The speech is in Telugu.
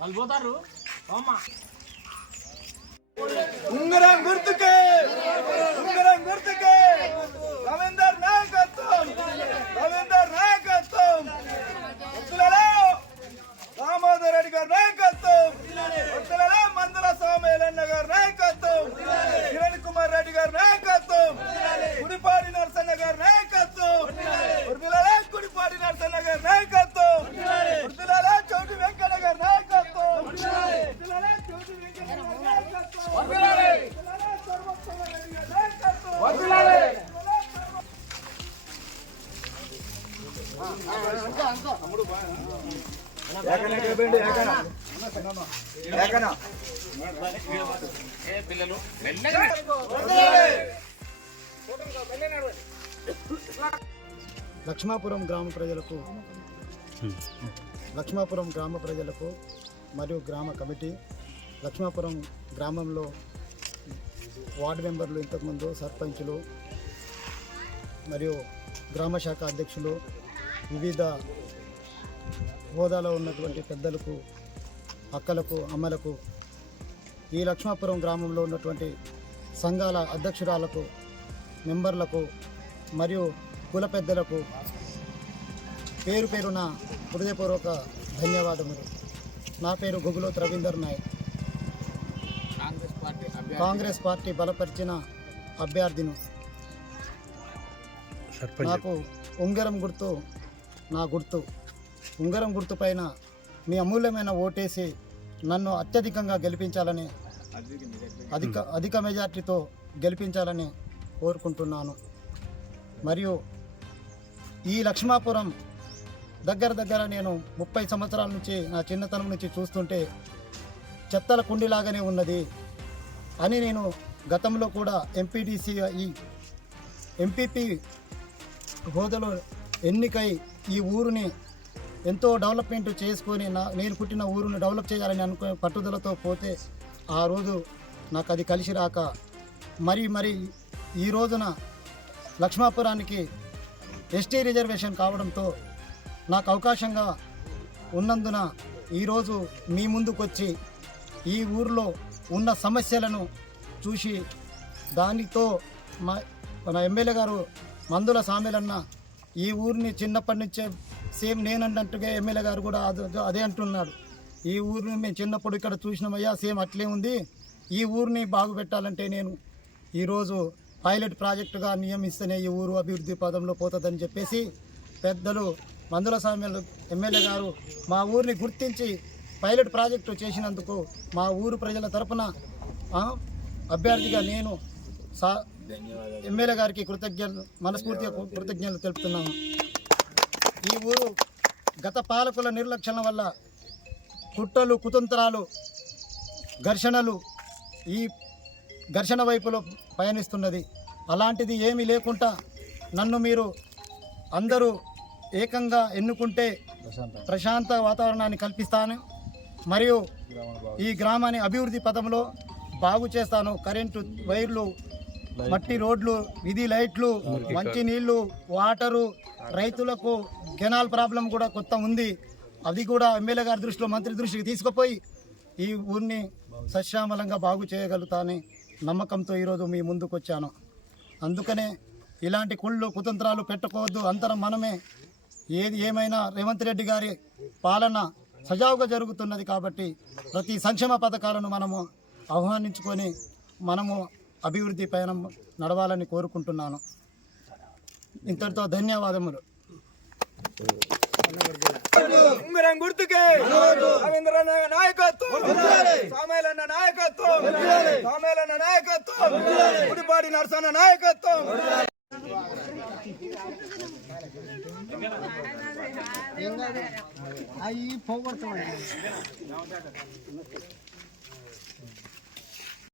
వాళ్ళు పోతారు ఉంగరం గుర్తుకే రవీందర్ నాయకత్వం దామోదర్ రెడ్డి గారి నాయకత్వం మందుల సోమేలన్న గారి నాయకత్వం కిరణ్ కుమార్ రెడ్డి గారి నాయకత్వం గుడిపాడి నరసన్న గారి నాయకత్వం గుడిపాడి నరసన్న గారి నాయకత్వం చౌటి వెంకన్న గారి నాయకత్వం చౌటి వెంకన్న లక్ష్మాపురం గ్రామ ప్రజలకు మరియు గ్రామ కమిటీ, లక్ష్మాపురం గ్రామంలో వార్డు మెంబర్లు, ఇంతకుముందు సర్పంచులు మరియు గ్రామ శాఖ అధ్యక్షులు, వివిధ హోదాలో ఉన్నటువంటి పెద్దలకు, అక్కలకు, అమ్మలకు, ఈ లక్ష్మాపురం గ్రామంలో ఉన్నటువంటి సంఘాల అధ్యక్షురాలకు, మెంబర్లకు మరియు కుల పెద్దలకు పేరు పేరున హృదయపూర్వక ధన్యవాదములు. నా పేరు గుగులోత్ రవీందర్ నాయక్, కాంగ్రెస్ పార్టీ బలపరిచిన అభ్యర్థిను. నాకు ఉంగరం గుర్తు నా గుర్తు. ఉంగరం గుర్తు పైన మీ అమూల్యమైన ఓటేసి నన్ను అత్యధికంగా గెలిపించాలని, అధిక మెజార్టీతో గెలిపించాలని కోరుకుంటున్నాను. మరియు ఈ లక్ష్మాపురం దగ్గర నేను 30 సంవత్సరాల నుంచి, నా చిన్నతనం నుంచి చూస్తుంటే చెత్తల కుండిలాగానే ఉన్నది అని నేను గతంలో కూడా ఎంపీపీ హోదాలో ఎన్నికై ఈ ఊరిని ఎంతో డెవలప్మెంట్ చేసుకొని నేను పుట్టిన ఊరుని డెవలప్ చేయాలని అనుకునే పట్టుదలతో పోతే ఆ రోజు నాకు అది కలిసి రాక మరి ఈ రోజున లక్ష్మాపురానికి ఎస్టీ రిజర్వేషన్ కావడంతో నాకు అవకాశంగా ఉన్నందున ఈరోజు మీ ముందుకొచ్చి ఈ ఊరిలో ఉన్న సమస్యలను చూసి దానితో మన ఎమ్మెల్యే గారు మందుల సామేలన్న ఈ ఊరిని చిన్నప్పటి నుంచే సేమ్ నేనన్నట్టుగా ఎమ్మెల్యే గారు కూడా అదే అంటున్నాడు. ఈ ఊరిని మేము చిన్నప్పుడు ఇక్కడ చూసినామయ్యా, సేమ్ అట్లే ఉంది. ఈ ఊరిని బాగు పెట్టాలంటే నేను ఈరోజు పైలట్ ప్రాజెక్టుగా నియమిస్తేనే ఈ ఊరు అభివృద్ధి పదంలో పోతుందని చెప్పేసి పెద్దలు మందుల సామేలు ఎమ్మెల్యే గారు మా ఊరిని గుర్తించి పైలట్ ప్రాజెక్టు చేసినందుకు మా ఊరు ప్రజల తరపున అభ్యర్థిగా నేను ఎమ్మెల్యే గారికి మనస్ఫూర్తిగా కృతజ్ఞతలు తెలుపుతున్నాను. ఈ ఊరు గత పాలకుల నిర్లక్ష్యం వల్ల కుట్రలు, కుతంత్రాలు, ఘర్షణలు ఈ ఘర్షణ వైపులో పయనిస్తున్నది. అలాంటిది ఏమీ లేకుండా నన్ను మీరు అందరూ ఏకంగా ఎన్నుకుంటే ప్రశాంత వాతావరణాన్ని కల్పిస్తాను. మరియు ఈ గ్రామాన్ని అభివృద్ధి పథంలో బాగు చేస్తాను. కరెంటు వైర్లు, మట్టి రోడ్లు, వీధి లైట్లు, మంచి నీళ్లు, వాటరు, రైతులకు కెనాల్ ప్రాబ్లం కూడా కొత్త ఉంది. అది కూడా ఎమ్మెల్యే గారి దృష్టిలో, మంత్రి దృష్టికి తీసుకుపోయి ఈ ఊరిని సశ్యామలంగా బాగు చేయగలుగుతానని నమ్మకంతో ఈరోజు మీ ముందుకు వచ్చాను. అందుకనే ఇలాంటి కుళ్ళు, కుతంత్రాలు పెట్టుకోవద్దు. అందరం మనమే. ఏది ఏమైనా రేవంత్ రెడ్డి గారి పాలన సజావుగా జరుగుతున్నది కాబట్టి ప్రతి సంక్షేమ పథకాలను మనము ఆహ్వానించుకొని మనము అభివృద్ధి పైన నడవాలని కోరుకుంటున్నాను. ఇంతటితో ధన్యవాదములు. ఉంగరం గుర్తుకే రవీంద్రన్న నాయకత్వం, సామేలన్న నాయకత్వం, గుడిపాడి నరసన్న నాయకత్వం. అవి పోగొడతాం.